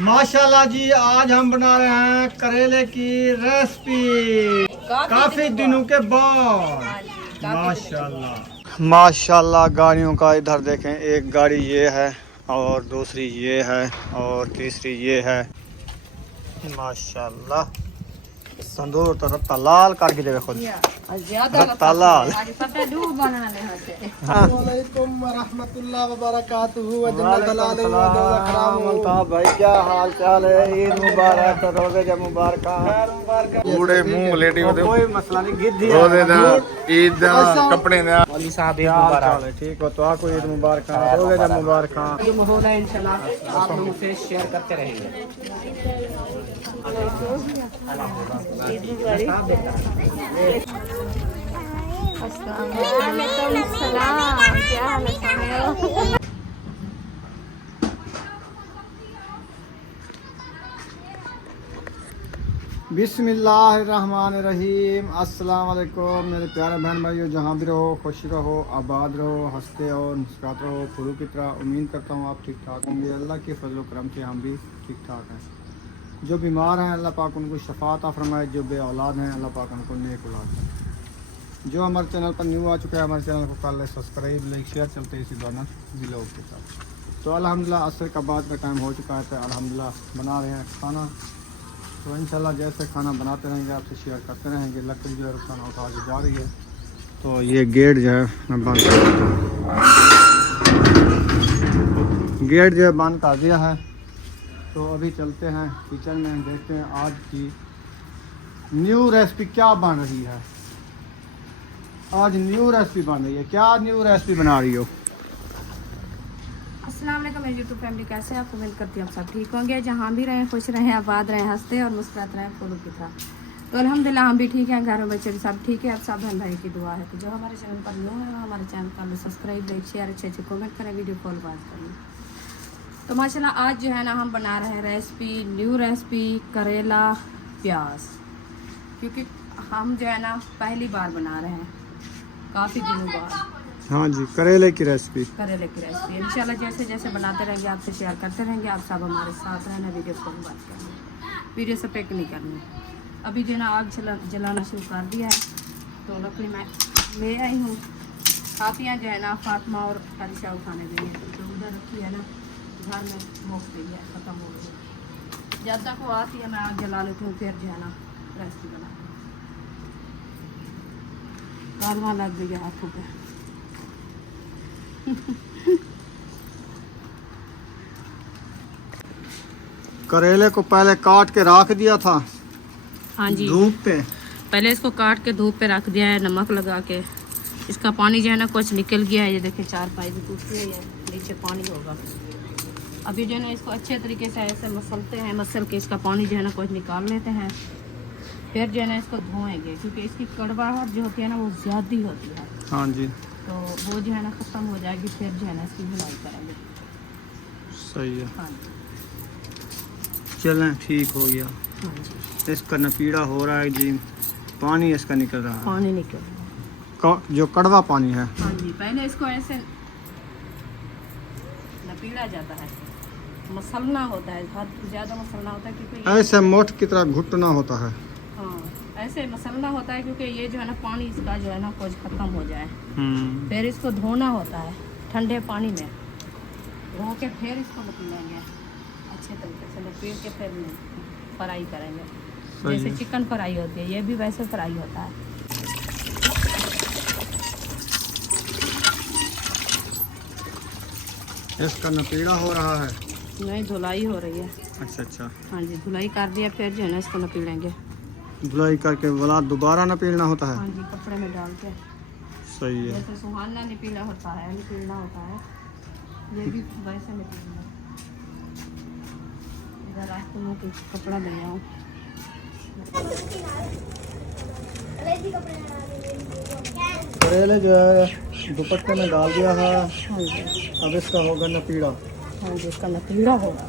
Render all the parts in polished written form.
माशाल्लाह जी, आज हम बना रहे हैं करेले की रेसिपी काफी दिनों के बाद। माशाल्लाह माशाल्लाह, गाड़ियों का इधर देखें, एक गाड़ी ये है और दूसरी ये है और तीसरी ये है। माशाल्लाह, संदूर तो रत्ता लाल करके देवे खुद रत्ता लाल। भाई क्या हाल चाल है? ईद मुबारक, रोजे जब मुबारक, पूरे मुंह लेटी होते कोई मसला नहीं। गिद्दी रोजे दा ईद दा कपड़े दा वाली साहब ईद मुबारक। ठीक हो तो आपको ईद मुबारक, रोजे जब मुबारक। जो माहौल है इंशाल्लाह आप लोगों से शेयर करते रहेंगे। बिस्मिल्लाहिर्रहमानिर्रहीम। अस्सलाम वालेकुम मेरे प्यारे बहन भाइयों, जहाँ भी रहो खुश रहो, आबाद रहो, हंसते रहो, मुस्कुराते रहो, फूलों की तरह। उम्मीद करता हूँ आप ठीक ठाक होंगे। अल्लाह के फजल करम से हम भी ठीक ठाक हैं। जो बीमार हैं अल्लाह पाक उनको शफा अता फरमाए, जो बे औलाद हैं अल्लाह पाक उनको नेक औलाद है। जो हमारे चैनल पर न्यू आ चुका है, हमारे चैनल को कर ले सब्सक्राइब, लाइक, शेयर, चलते इसी दोनों व्लॉग के साथ। तो अल्हम्दुलिल्लाह असर का बाद का टाइम हो चुका है, तो अल्हम्दुलिल्लाह बना रहे हैं खाना। तो इंशाल्लाह जैसे खाना बनाते रहेंगे आपसे शेयर करते रहेंगे। लकड़ी जो है रुखसाना उठा के जा रही है, तो ये गेट जो है मैं बंद कर देता हूँ। गेट जो है बंद कर दिया है। तो अभी चलते हैं किचन में, देखते हैं आज की न्यू रेसिपी क्या बन रही है। आज न्यू रेसिपी बन रही है। क्या न्यू रेसिपी बना रही हो? अस्सलाम वालेकुम मेरी यूट्यूब फैमिली, कैसे हैं? आपको उम्मीद करती हूँ आप सब ठीक होंगे। जहाँ भी रहें खुश रहें, आबाद रहें, हंसते और मुस्कुराते रहें फूलों की तरह। तो अल्हम्दुलिल्लाह हम भी ठीक हैं, घर में बच्चे भी सब ठीक है। अब सब बहन भाई की दुआ है। तो जो हमारे चैनल पर न्यू है हमारे चैनल का सब्सक्राइब, लाइक, शेयर, अच्छे कमेंट करें, वीडियो कॉल बात करें। तो माशाल्लाह आज जो है ना हम बना रहे हैं रेसिपी, न्यू रेसिपी करेला प्याज, क्योंकि हम जो है ना पहली बार बना रहे हैं काफ़ी दिनों बाद। हाँ जी, करेले की रेसिपी। करेले की रेसिपी इंशाल्लाह जैसे जैसे बनाते रहेंगे आपसे शेयर करते रहेंगे। आप सब हमारे साथ रहना, वीडियो को बात करना, वीडियो से पिक नहीं करनी। अभी जो है ना आग जलाना शुरू कर दिया है। तो लकड़ी मैं ले आई हूँ। खातियाँ जो है ना फातिमा और अरिशा उठाने गई हैं, तो उधर रखी है ना घर में मुक गई है, ख़त्म हो गई है। जब तक वो आती है मैं आग जला लेती हूँ, फिर जो है ना रेसिपी बनाती हूँ। कारवां लग गई है आँखों पे। करेले को पहले काट के रख दिया था। हाँ जी, धूप पे पहले इसको काट के धूप पे रख दिया है, नमक लगा के। इसका पानी जो है ना कुछ निकल गया है, ये देखिए चार पाई भी टूट गई है, नीचे पानी होगा। अभी जो है ना इसको अच्छे तरीके से ऐसे मसलते हैं, मसल के इसका पानी जो है ना कुछ निकाल लेते हैं। फिर जो है ना इसको धोएंगे, क्योंकि इसकी कड़वाहट जो होती है ना वो ज़्यादा होती है। हाँ जी, तो वो जो है ना ख़त्म हो जाएगी, फिर जो है ना इसकी धुलाई करेंगे। सही है। हाँ जी, चलें, ठीक हो गया। हाँ जी, इसका नपीड़ा हो रहा है जी, पानी इसका निकल रहा है, पानी निकल रहा है। जो कड़वा पानी है। हाँ जी, पहले इसको ऐसे नपीड़ा जाता है, मसलना होता है, बहुत ज़्यादा मसलना होता है, क्योंकि ऐसे मोट की तरह घुटना होता है। हाँ ऐसे मसलना होता है, क्योंकि ये जो है ना पानी इसका जो है ना कुछ ख़त्म हो जाए। फिर इसको धोना होता है ठंडे पानी में, धो के फिर इसको निकलेंगे अच्छे तरीके से, लपेट के फिर फ्राई करेंगे। जैसे चिकन फ्राई होती है, ये भी वैसे फ्राई होता है। इसका नपीड़ा हो रहा है। नहीं, धुलाई हो रही है। अच्छा अच्छा, हाँ जी, धुलाई कर दिया, फिर जो है ना इसको नपीड़ेंगे। धुलाई करके वाला दोबारा नपीड़ना होता है। हाँ जी, कपड़े में डाल के। सही है। जैसे सुहाना निपीड़ा होता है, निपीड़ना होता है, ये भी वैसे निपीड़ना। इधर आपको मैं कुछ कपड़ा ले आऊँ। करेले जो है दुपट्टे में डाल दिया है। हाँ जी, अब इसका होगा नपीड़ा। हाँ जी, इसका नपीड़ा होगा।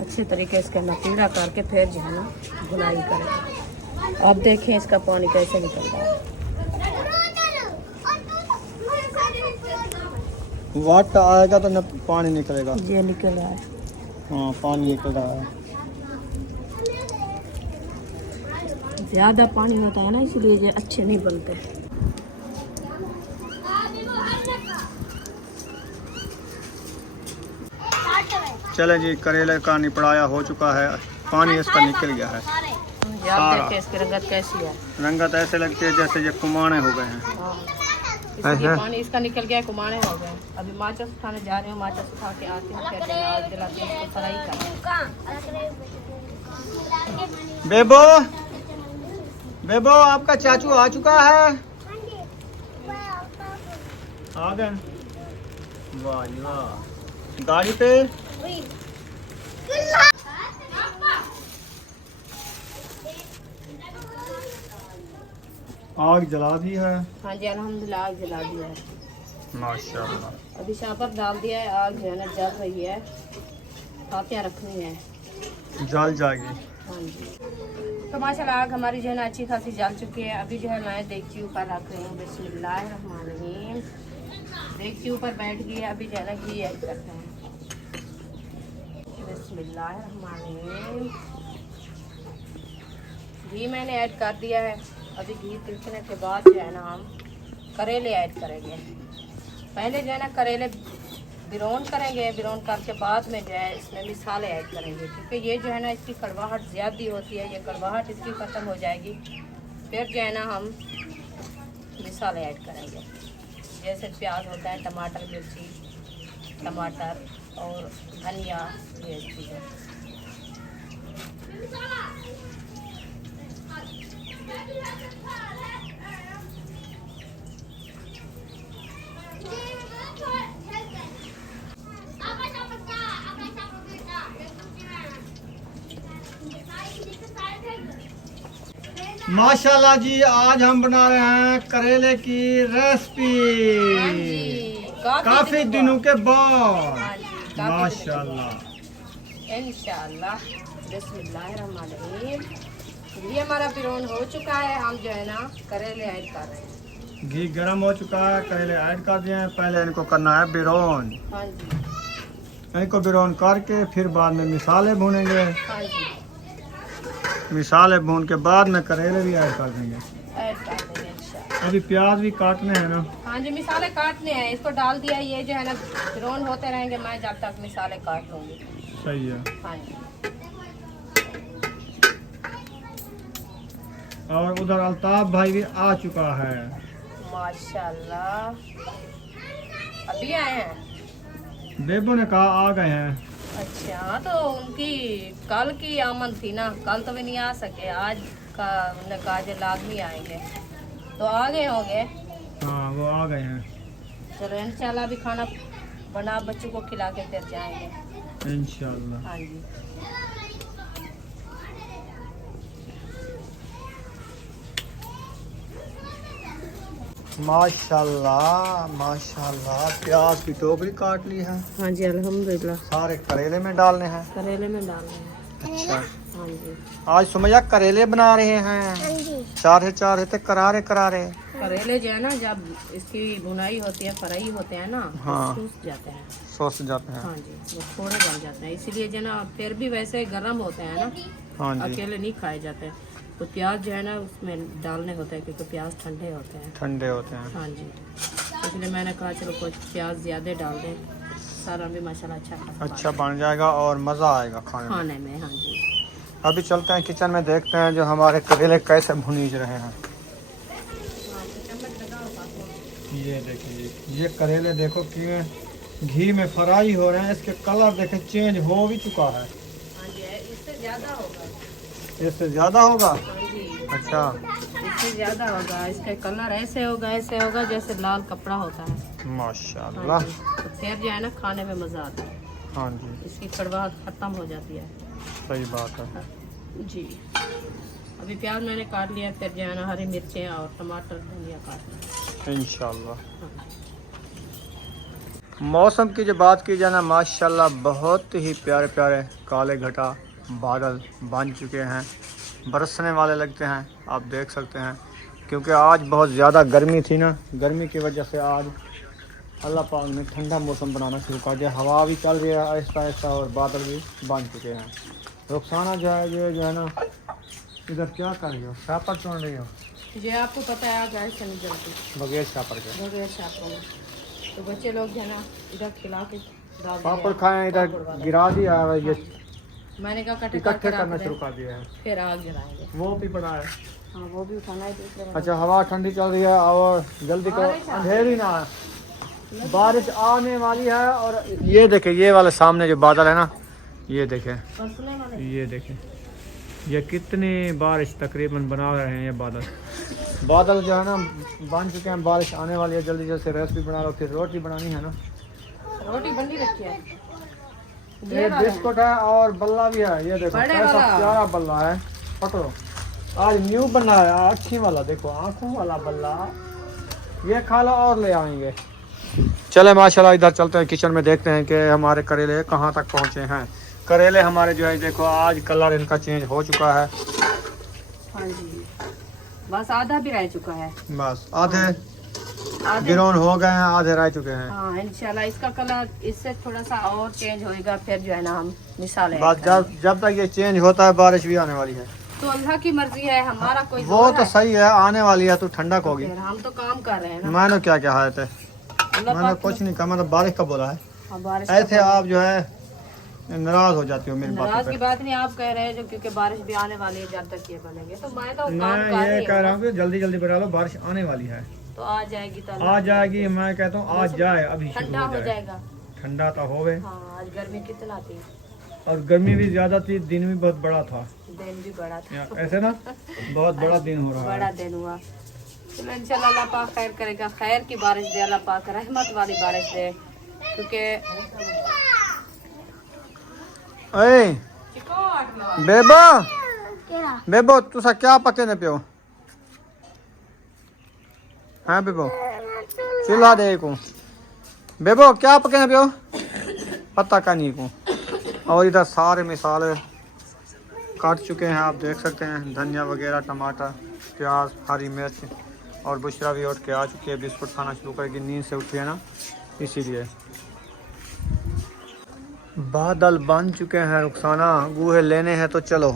अच्छे तरीके से इसका नपीड़ा करके फिर जो है ना धुलाई करें। अब देखें इसका पानी कैसे निकल रहा है। वाट आएगा तो न पानी निकलेगा। ये निकल रहा है। हाँ पानी निकल रहा है। ज़्यादा पानी होता है ना, इसलिए ये अच्छे नहीं बनते। चले जी, करेले का निपड़ाया हो चुका है, पानी इसका निकल गया है आप देखिए इसकी रंगत कैसी है। रंगत ऐसे लगती है जैसे ये कुमाने हो गए हैं। इसलिए पानी इसका निकल गया, कुमाने हो गए। अभी माचिस उठाने जा रहे हो, माचिस उठा के आते हैं, फिर आग जलाते हैं, इसको फ्राई करते हैं। बेबो, बेबो आपका चाचू आ चुका है। आ गए, वाह जी वाह, गाड़ी पे। आग जला दी है। हाँ जी अल्हम्दुलिल्लाह, आग जला दिया है माशाल्लाह। अभी शापर डाल दिया है, आग जो है ना जल रही है। फातिया रखनी है, जल जाएगी। हाँ जी। तो माशाल्लाह आग हमारी जो है ना अच्छी खासी जल चुकी है। अभी जो है मैं देखती ऊपर रख रही हूँ। बिस्मिल्लाहिर्रहमानिर्रहीम। देखती ऊपर बैठ गई है। अभी जो है ना घी ऐड करते हैं। बिस्मिल्लाहिर्रहमानिर्रहीम। घी मैंने ऐड कर दिया है। अभी घी तिलकने के बाद जो है ना हम करेले ऐड करेंगे। पहले जो है ना करेले बिरौन करेंगे, बिरौन करके बाद में जो है इसमें मिसाले ऐड करेंगे, क्योंकि ये जो है ना इसकी कड़वाहट ज़्यादा होती है। ये कड़वाहट इसकी ख़त्म हो जाएगी, फिर जो है ना हम मिसाले ऐड करेंगे। जैसे प्याज होता है, टमाटर, मिर्ची, टमाटर और धनिया, ये चीज़ें। माशाल्लाह जी, आज हम बना रहे हैं करेले की रेसिपी। काफी दिनों के बाद। माशाल्लाह इंशाल्लाह। बिस्मिल्लाहिर्रहमानिर्रहीम। ये हमारा पिरोन हो चुका है। हम जो है ना करेले ऐड कर रहे हैं। घी गर्म हो चुका है, करेले ऐड कर दिए हैं। पहले इनको करना है बिरौन। हाँ जी, इनको बिरौन करके फिर बाद में मिसाले भूनेंगे। हाँ जी, मिसाले भून के बाद में करेले भी ऐड कर देंगे। ऐड कर देंगे इंशाल्लाह। अभी प्याज भी काटने हैं ना। हाँ जी, मिसाले काटने हैं। इसको डाल दिया। ये जो है ना पिरोन होते रहेंगे मैं जब तक मिसाले काट लूँगी। सही है। हाँ जी। और उधर अल्ताफ भाई भी आ चुका है। माशाल्लाह, अभी आए हैं। बेबू ने कहा आ गए हैं। अच्छा, तो उनकी कल की आमद थी ना, कल तो वे नहीं आ सके। आज का उन्होंने कहा जो लाजमी आएंगे, तो आ गए होंगे। हाँ वो आ गए हैं। चलो इंशाल्लाह भी खाना बना बच्चों को खिला के फिर जाएंगे इंशाल्लाह। हाँ जी। माशाल्लाह माशाल्लाह, प्याज की टोकरी काट ली है। हाँ जी अल्हम्दुलिल्लाह। सारे करेले में डालने हैं। करेले में डालने हैं। अच्छा, हाँ जी। आज सुमैया करेले बना रहे हैं। चार थे करारे करारे। करेले जो है ना जब इसकी बुनाई होती है, फ्राई होते हैं ना, हाँ। सूख जाते हैं। सोच जाते हैं। हाँ जी, वो थोड़े बन जाते हैं, इसीलिए जो ना फिर भी वैसे गर्म होते हैं ना, हाँ जी, अकेले नहीं खाए जाते। तो प्याज जो है ना उसमें डालने होते हैं, क्योंकि प्याज ठंडे होते हैं। ठंडे होते हैं। हाँ जी, इसलिए मैंने कहा चलो कुछ प्याज ज़्यादा डाल दें, सारा भी माशाल्लाह अच्छा बन जाएगा और मज़ा आएगा खाने में। में। हाँ जी। अभी चलते हैं किचन में, देखते हैं जो हमारे करेले कैसे भुनीज रहे हैं। ये देखिए, ये करेले देखो कि घी में फ्राई हो रहे हैं। इसके कलर देखें चेंज हो भी चुका है। हाँ जी, इससे ज़्यादा होगा। इससे ज़्यादा होगा। हाँ जी, अच्छा, इससे ज़्यादा होगा। इसका कलर ऐसे होगा जैसे लाल कपड़ा होता है। माशाल्लाह। हाँ जी, तो फिर जो है ना खाने में मज़ा आता है। हाँ जी, इसकी कड़वाहट ख़त्म हो जाती है। सही बात है। जी, अभी प्याज मैंने काट लिया, फिर जो है ना हरी मिर्चें और टमाटर धनिया काटना। इंशाल्लाह। मौसम की जो बात की जाए ना, माशाल्लाह बहुत ही प्यारे प्यारे काले घटा बादल बन चुके हैं, बरसने वाले लगते हैं। आप देख सकते हैं, क्योंकि आज बहुत ज़्यादा गर्मी थी ना, गर्मी की वजह से आज अल्लाह पाक ने ठंडा मौसम बनाना शुरू कर दिया। हवा भी चल रही है आहिस्ता आहिस्ता और बादल भी बन चुके हैं। रुखसाना जो है ये जो है ना, इधर क्या कर रही हो? शापर चुन रही हो? ये आपको पता है आज आए नहीं जल्दी बगैर शापर के। बगैर शापों में, तो बच्चे लोग जो है ना इधर खिला के डाल दिया। पापड़ खाए इधर गिरा दिया है, ये मैंने कहा इकट्ठे करना शुरू कर दिया है। फिर आग जलाएंगे। वो भी पड़ा है। हाँ वो भी उठाना है दूसरे वाला। अच्छा हवा ठंडी चल रही है और जल्दी करो, अंधेरी ना है, बारिश आने वाली है। और ये देखे ये वाले सामने जो बादल है ना, ये देखे, परसों वाले ये देखे ये कितनी बारिश तकरीबन बना रहे हैं। ये बादल जो है ना बन चुके हैं, बारिश आने वाली है। जल्दी जल्दी से रेसिपी बना लो, फिर रोटी बनानी है ना। रोटी बनी रखी है। ये बिस्कुट है और बल्ला भी है। ये देखो बड़े कैसा वाला। प्यारा बल्ला है, पकड़ो। आज न्यू बना है, अच्छी वाला, देखो आंखों वाला बल्ला। ये खा लो और ले आएंगे। चले माशाल्लाह इधर चलते हैं किचन में, देखते हैं कि हमारे करेले कहाँ तक पहुँचे हैं। करेले हमारे जो है देखो आज कलर इनका चेंज हो चुका है। हाँ जी, बस आधा भी रह चुका है। बस आधे गिरोन हो गए हैं, आधे रह चुके हैं। हाँ इंशाल्लाह इसका कलर इससे थोड़ा सा और चेंज होएगा, फिर जो है ना हम मिसाल है। बस जब तक ये चेंज होता है बारिश भी आने वाली है। तो अल्लाह की मर्जी है, हमारा कोई वो जोर तो है? सही है, आने वाली है तो ठंडक होगी। फिर हम तो काम कर रहे हैं ना। मैंने क्या कहा थे? अल्लाह मैंने पाक कुछ नहीं कहा, मतलब बारिश का बोला है। हाँ, बारिश ऐसे आप जो है नाराज हो जाती हो मेरी बात नाराज पे। की बात नहीं, आप कह रहे हैं जो, क्योंकि बारिश भी आने वाली है जब तक ये बनेंगे। तो मैं तो काम मैं कर ये रही कह हूँ रहा ना। हूँ कि जल्दी जल्दी बना लो, बारिश आने वाली है। तो आ जाएगी तो आ जाएगी, मैं कहता हूँ आज जाए, अभी शुरू ठंडा हो हो जाए। जाएगा। ठंडा तो होवे, हाँ आज गर्मी कितना थी, और गर्मी भी ज्यादा थी, दिन भी बहुत बड़ा था। दिन भी बड़ा था। ऐसे ना बहुत बड़ा दिन हो रहा बड़ा है। दिन हुआ। चलो इंशाल्लाह अल्लाह पाक खैर करेगा, खैर की बारिश दे, अल्लाह पाक रहमत वाली बारिश दे। क्योंकि ए बेबो बेबो तुसा क्या पके पियो? हाँ बेबो चिल्ला दे को, बेबो क्या पके पियो? पता का नहीं को। और इधर सारे मिसाले काट चुके हैं, आप देख सकते हैं, धनिया वगैरह, टमाटर, प्याज, हरी मिर्च। और बुशरा भी उठ के आ चुकी है, बिस्कुट खाना शुरू करेगी, नींद से उठी है ना इसीलिए। बादल बन चुके हैं, रुखसाना गूहे लेने हैं तो चलो।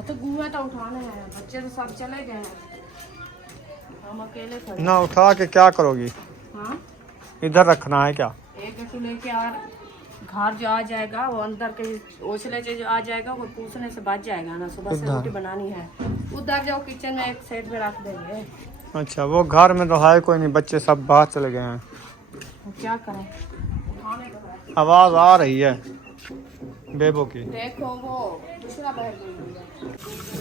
तो गुआ तो उठाना है, बच्चे तो सब चले गए हैं, हम अकेले खड़े। ना उठा के क्या करोगी? हाँ इधर रखना है क्या? एक तो लेके आ, घर जो आ जाएगा वो अंदर के ओछले जो आ जाएगा वो पूछने से बच जाएगा ना। सुबह से रोटी बनानी है, उधर जाओ किचन में एक साइड में रख देंगे। अच्छा वो घर में तो है कोई नहीं, बच्चे सब बाहर चले गए हैं। तो क्या करें, उठाने को है। आवाज आ रही है बेबो की। देखो वो दूसरा बाहर गई है।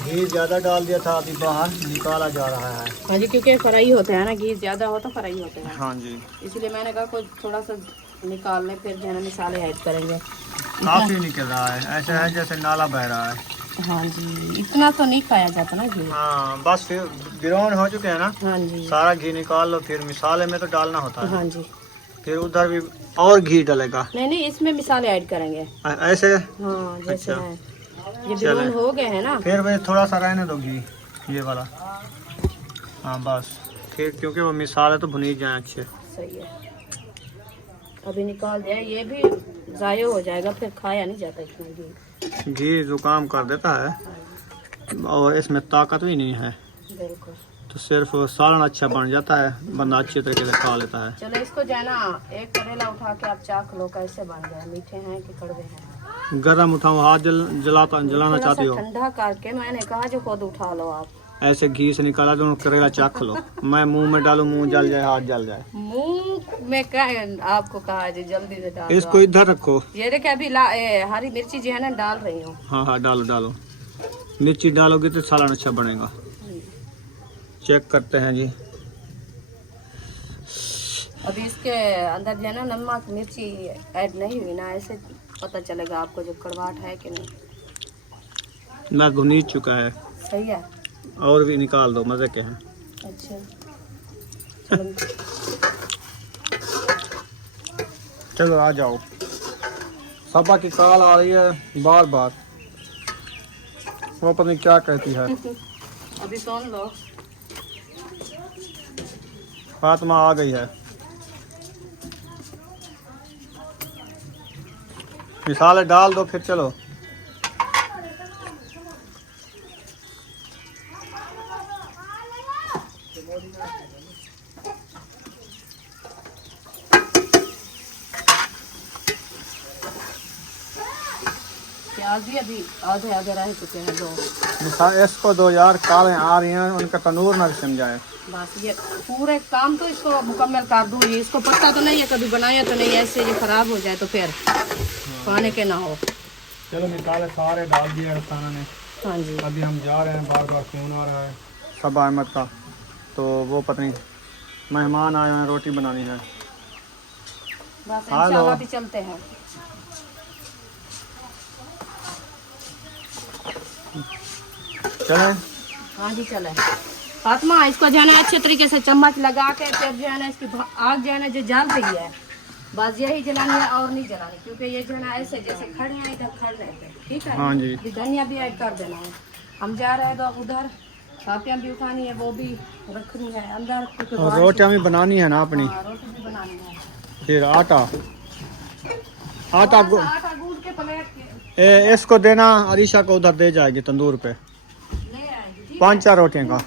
घी ज्यादा डाल दिया था, अभी बाहर निकाला जा रहा है। हाँ जी, क्योंकि फ्राई होते हैं ना, घी ज्यादा हो तो फ्राई होते हैं, हाँ जी, इसलिए मैंने कहा कुछ थोड़ा सा निकाल लें, फिर जो है ना मसाले ऐड करेंगे। काफी निकल रहा है, ऐसे है जैसे नाला बह रहा है। हाँ जी, इतना तो नहीं खाया जाता ना घी। हाँ बस फिर गिरौन हो चुके हैं ना, हाँ जी, सारा घी निकाल लो, फिर मिसाले में तो डालना होता है। हाँ जी, फिर उधर भी और घी डलेगा। नहीं नहीं इसमें मिसाले ऐड करेंगे। ऐसे हाँ जैसे अच्छा। है, ये बिलोन हो गए हैं ना। फिर वे थोड़ा सा रहने दो घी, ये वाला। हाँ बस फिर, क्योंकि वो मिसाले तो भुनी जाए अच्छे। सही है, अभी निकाल दिया, ये भी ज़ाया हो जाएगा, फिर खाया नहीं जाता इसमें घी। घी जुकाम कर देता है और इसमें ताकत भी नहीं है, बिल्कुल। तो सिर्फ सालन अच्छा बन जाता है, बंदा अच्छे तरीके से खा लेता है। चलो इसको जो है ना एक करेला उठा के आप चाख लो कैसे बन गए, मीठे हैं कि कड़वे हैं। गरम उठाओ, हाथ जलाना थोड़ा चाहती सा हो? ठंडा करके मैंने कहा जो खुद उठा लो आप। ऐसे घी से निकाला तो करेला चाख लो। मैं मुंह में डालूं, मुंह जल जाए, हाथ जल जाए। मुंह में क्या आपको कहा जी, जल्दी से डाल दो इसको आप। इधर रखो। ये देखिए अभी हरी मिर्ची जो है ना डाल रही हूँ। हाँ हाँ डालो डालो, मिर्ची डालोगे तो सालन अच्छा बनेगा। चेक करते हैं जी। अभी इसके अंदर जो है ना नमक मिर्ची ऐड नहीं हुई ना, ऐसे पता चलेगा आपको जो कड़वाहट है कि नहीं। मैं भुनी चुका है, सही है, और भी निकाल दो, मजे के हैं। अच्छा चलो चलो आ जाओ। सबा की कॉल आ रही है बार बार, वो पता नहीं क्या कहती है। अभी सुन लो। फातिमा आ गई है। मिसाले डाल दो फिर चलो। प्याज भी अभी आधे आधे रह चुके हैं 2। इसको दो यार, काले आ रही हैं, उनका तनूर ना सिम जाए। बस ये पूरे काम तो इसको मुकम्मल कर दूँ। ये इसको पता तो नहीं है, कभी बनाया तो नहीं, ऐसे ये खराब हो जाए तो फिर खाने के ना हो। चलो मिसाले सारे डाल दिए रसाना ने। हाँ जी। अभी हम जा रहे हैं, बार बार फोन आ रहा है सबा अहमद का, तो वो पता नहीं मेहमान आए हैं, रोटी बनानी है। बस इंशाल्लाह भी चलते हैं। चले। हाँ जी चले। फातिमा इसको जो है ना अच्छे तरीके से चम्मच लगा के फिर जो है ना इसकी आग जो है ना जो जल रही है, बस यही जलानी है और नहीं जलानी, क्योंकि ये जो है ना ऐसे जैसे खड़े हैं इधर खड़ रहे थे। ठीक है। हाँ जी। ये धनिया भी ऐड कर देना है। हम जा रहे हैं तो उधर काफियाँ भी उठानी है, वो भी रखनी है अंदर, क्योंकि और रोटियां भी बनानी है ना अपनी। रोटी भी बनानी है। फिर आटा आटा गूंद के प्लेट के इसको देना, अरीशा को उधर दे जाएगी तंदूर पे, ले आएगी। ठीक 5-4 रोटियां का।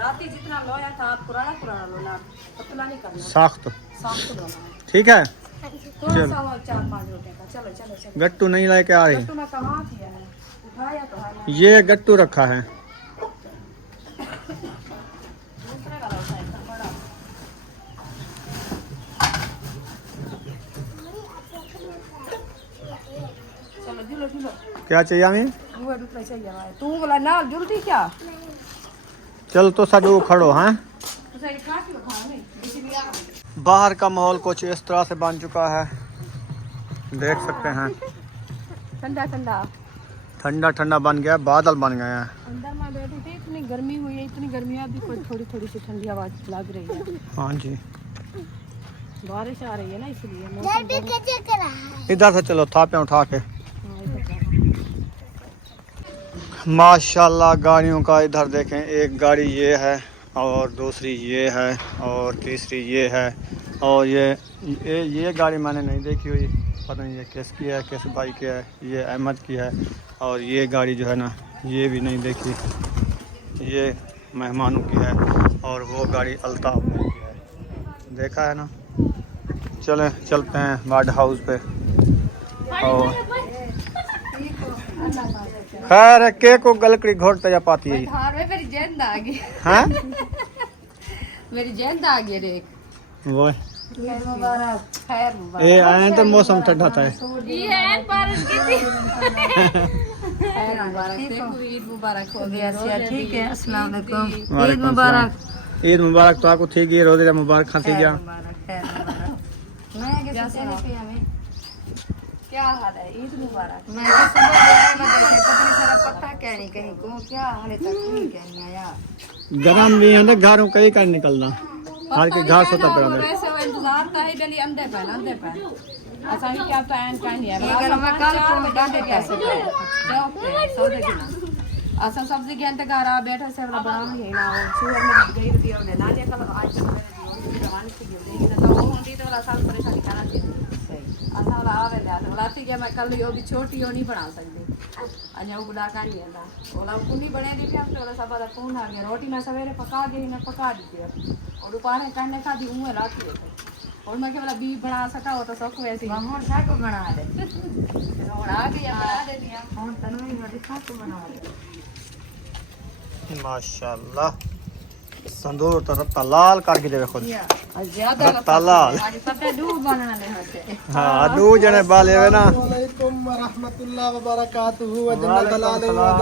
राती जितना लोया था आप पुराना लोना, पतला नहीं करना, सख्त। सॉफ्ट लोना है। ठीक है। थोड़ा सा 4-5 रोटी का। चलो चलो चलो। गट्टू नहीं लेके आ रही, गट्टू मैं कहाँ किया है, उठाया तो है नहीं। ये गट्टू रखा है। दूसरे वाला उठाया था बड़ा। चलो झूलो झूलो। क्या चाहिए हमें? वो दूसरा चाहिए भाई। तू बोला ना जल्दी क्या? चल तो साडू खड़ो हैं। उसे खा के खा नहीं किसी भी आ। बाहर का माहौल कुछ इस तरह से बन चुका है, देख सकते हैं। ठंडा ठंडा ठंडा ठंडा बन गया, बादल बन गए हैं। अंदर में बैठी थी, इतनी गर्मी हुई है, इतनी गर्मी है, अभी थोड़ी थोड़ी सी ठंडी हवा लग रही है। हाँ जी। बारिश आ रही है ना, इसलिए इधर से चलो थापे उठा के। हाँ, इधर जाना। माशाल्लाह गाड़ियों का इधर देखें, एक गाड़ी ये है और दूसरी ये है और तीसरी ये है, और ये गाड़ी मैंने नहीं देखी हुई, पता नहीं ये किसकी है, किस भाई की है। ये अहमद की है। और ये गाड़ी जो है ना, ये भी नहीं देखी, ये मेहमानों की है। और वो गाड़ी अल्ताफ की है, देखा है ना। चलें चलते हैं वार्ड हाउस पे। और खैर के को गलकड़ी घोटते जा पाती है। मेरी जेंद आ गई। हाँ मेरी जेंद आ गई रे। वो खैर मुबारक, खैर मुबारक। ये आए तो मौसम ठंडा था। ये है बारिश की थी। खैर मुबारक, देखो ईद मुबारक हो गया। ठीक है, अस्सलाम वालेकुम। ईद मुबारक। ईद मुबारक तो आपको थी गई, रोज़े मुबारक खाती गया। खैर मुबारक। मैं कैसे हमें क्या हाल है? ईद मुबारक। मैं तो सुबह पता नहीं सारा पता कहनी कहीं को क्या हाल तक नहीं कहनी आया। गरम भी है ना, घरों कहीं कर निकलना, हर के घर सोता पड़ा है। वैसे वो इंतजार का ही डली अंदर पे ऐसा नहीं कि आप तो एंड का नहीं है। मैं कल को डांटे कैसे असा सब्जी के अंत घर आ बैठे से वाला बना ही ना सुबह में गई रुपया ने ना जे कल आज जवानी से गई ना तो वो होती तो वाला साल परेशानी करना चाहिए। असा वाला आवे ला तो लाती के मैं कल यो भी छोटी यो नहीं बना सकती। अजा वो बुला का नहीं आंदा ओला कुनी बने दी हम तो सब दा फोन आ गया। रोटी मैं सवेरे पका दी, मैं पका दी थी और दोपहर में करने का दी हूं लाती है। और मैं के वाला बी बना सका हो तो सब को ऐसे और सा को बना दे और आ गया बना दे दिया और तनवी वाली सा को बना दे। माशाल्लाह संदूर तो रत्ता लाल करके देवे खुद। ज्यादा रत्ता लाल। आज पता दू बनाने होते। हाँ दू जने बाले वे ना। वालेकुम रहमतुल्लाह व बरकातुहू व जन्नत दलाल व दौलत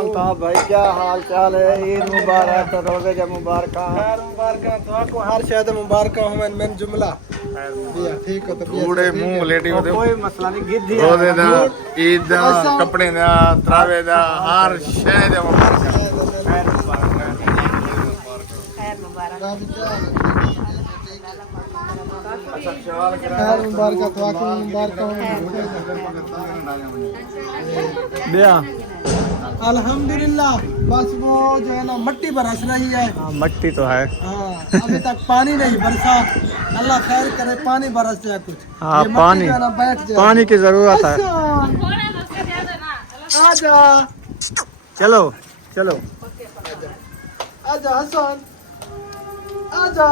अल्ताफ भाई क्या हाल चाल है? ईद मुबारक, रोज़े जा मुबारक। खैर मुबारक तो आपको हर शायद मुबारक हो मन जुमला बिया ठीक हो तो कूड़े मुंह लेटी होते कोई मसला नहीं, गिद्धी रोज़े दा, ईद दा, कपड़े दा, त्रावे दा, हर शय दा मुबारक। खैर मुबारक। खैर मुबारक तो आपको मुबारक हो। बिया अल्हम्दुलिल्लाह बस वो जो है ना मट्टी बरस रही है। मट्टी तो है। हाँ अभी तक पानी नहीं बरसा, अल्लाह खैर करे, पानी बरस जाए कुछ। हाँ, ये मट्टी पानी जो है ना बैठ जाए। पानी की जरूरत है। आजा चलो चलो। आजा हसन, आजा।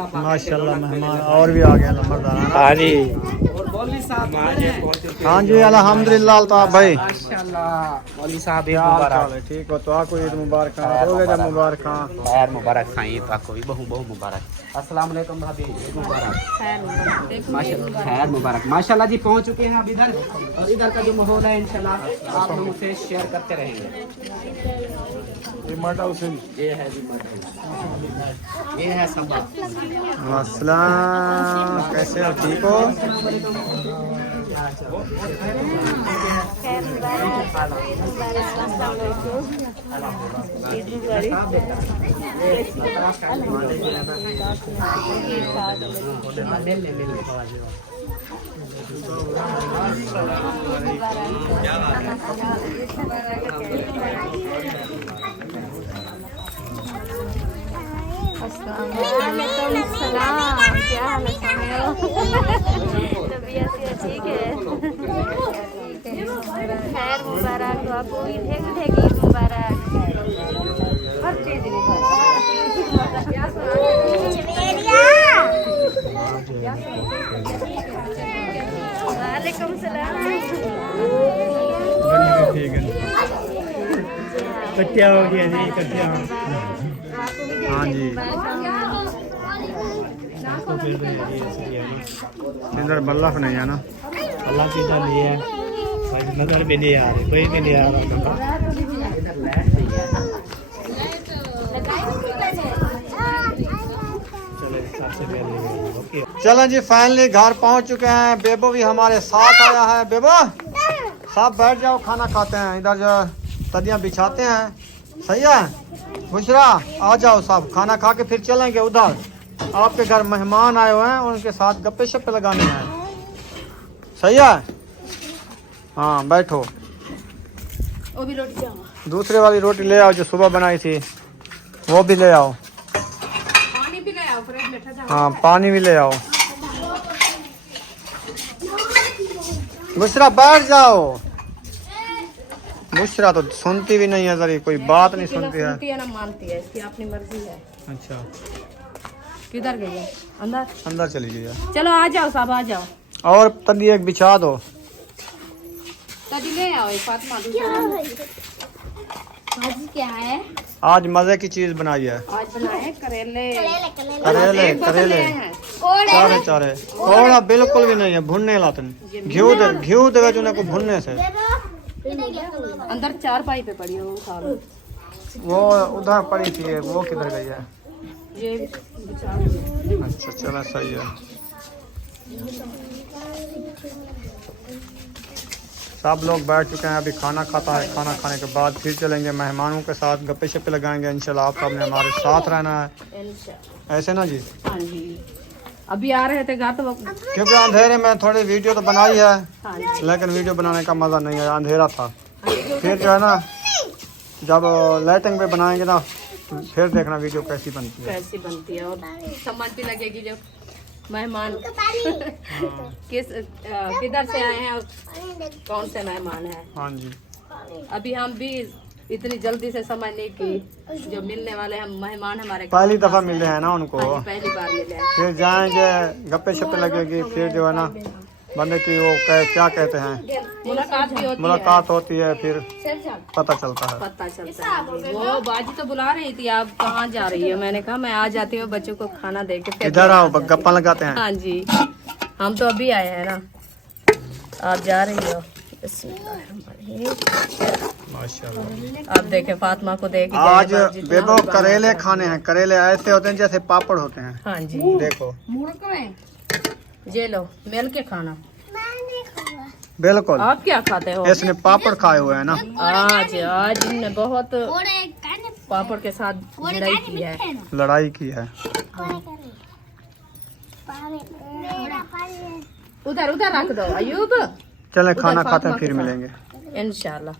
माशाल्लाह मेहमान और भी आ गए नंबरदार। हाँ जी। हाँ जी अल्हम्दुलिल्लाह अल्ताफ भाई। माशाल्लाह मौलवी साहब क्या हाल चाल है? ठीक हो तो आपको ईद मुबारक मुबारक। खैर मुबारक खाई तो आपको भी बहु बहु मुबारक। अस्सलाम वालेकुम भाभी, ईद मुबारक। माशाल्लाह खैर मुबारक। माशाल्लाह जी पहुंच चुके हैं अब इधर, और इधर का जो माहौल है इंशाल्लाह आप लोगों से शेयर करते रहेंगे। ये है जी ये है संभा। अस्सलाम, कैसे हो? ठीक हो? क्या हाल है? तबीयत ठीक है? खैर मुबारक हो आपको, ईद मुबारक। हर चीज वालेकुम सलाम। कट्टिया हो गया जी, कट्टिया। हाँ जी इधर बल्लफ नहीं है ना? अल्लाह की इधर नहीं है, नजर भी नहीं आ रही, कोई भी नहीं आ रहा। चले सबसे पहले ओके। चलो जी फाइनली घर पहुंच चुके हैं। बेबो भी हमारे साथ आया है। बेबो सब बैठ जाओ, खाना खाते हैं। इधर जो तदियाँ बिछाते हैं, सही है? बुशरा आ जाओ, सब खाना खा के फिर चलेंगे उधर। आपके घर मेहमान आए हुए हैं, उनके साथ गप्पे शप्पे लगाने हैं, सही है? हाँ बैठो। वो भी रोटी जाओ। दूसरे वाली रोटी ले आओ जो सुबह बनाई थी, वो भी ले आओ। पानी भी ले आओ, फ्रिज में ठंडा। हाँ पानी भी ले आओ। बुशरा बैठ जाओ। बुशरा तो सुनती भी नहीं है, जरी कोई बात नहीं सुनती है। सुनती है ना मानती है, इसकी अपनी मर्जी है। अच्छा किधर गई है? अंदर। अंदर चली गई है। चलो आ जाओ, सब आ जाओ। और तली एक बिछा दो। तभी ले आओ एक फातिमा। भाजी क्या है? आज मजे की चीज बनाई है। आज बनाए करेले। करेले एक बोतल ले आए हैं। चारे चारे थोड़ा बिल्कुल भी नहीं है, भुनने लातन घी देवे जो को भुनने से। अंदर 4 पाई पे पड़ी हो, खा लो। वो उधर पड़ी थी, वो किधर गई है? ये बिछा दो। अच्छा चलो सही है। सब लोग बैठ चुके हैं, अभी खाना खाता है। खाना खाने के बाद फिर चलेंगे मेहमानों के साथ, गप्पे शप्पे लगाएंगे इंशाल्लाह। आप सबने हमारे साथ रहना है, ऐसे ना जी? हाँ जी, अभी आ रहे थे घर तो क्योंकि अंधेरे में थोड़ी वीडियो तो बनाई है, हाँ जी। लेकिन वीडियो बनाने का मज़ा नहीं है, अंधेरा था। फिर जो है ना, जब लाइटिंग पे बनाएंगे ना, फिर देखना वीडियो कैसी बनती है। कैसी बनती है, और समझ भी लगेगी जब मेहमान किधर से आए हैं और कौन से मेहमान हैं। हाँ जी। अभी हम भी इतनी जल्दी से समझ नहीं कि जो मिलने वाले हम मेहमान हमारे पहली दफ़ा मिले हैं ना उनको, पहली बार मिले हैं। फिर जाएंगे, गप्पे शप्पे लगेगी, फिर जो है ना बंदे की वो क्या कहते हैं, मुलाकात होती है, फिर पता चलता है। पता चलता है। वो बाजी तो बुला रही थी, आप कहाँ जा रही हो? मैंने कहा मैं आ जाती हूँ, बच्चों को खाना दे के फिर इधर आओ, गप्पा लगाते हैं। हाँ जी, हम तो अभी आए हैं ना, आप जा रही हो। माशाल्लाह। आप देखें फातिमा को देख आज बेबो करेले खाने हैं। करेले ऐसे होते हैं जैसे पापड़ होते हैं। हाँ जी, देखो ये लो मिल के खाना। बिल्कुल। आप क्या खाते हो? इसने पापड़ खाए हुए हैं ना। आज इनने बहुत पापड़ के साथ लड़ाई की है। लड़ाई की है। उधर उधर रख दो अयूब। चले खाना खाते हैं, फिर मिलेंगे इंशाल्लाह।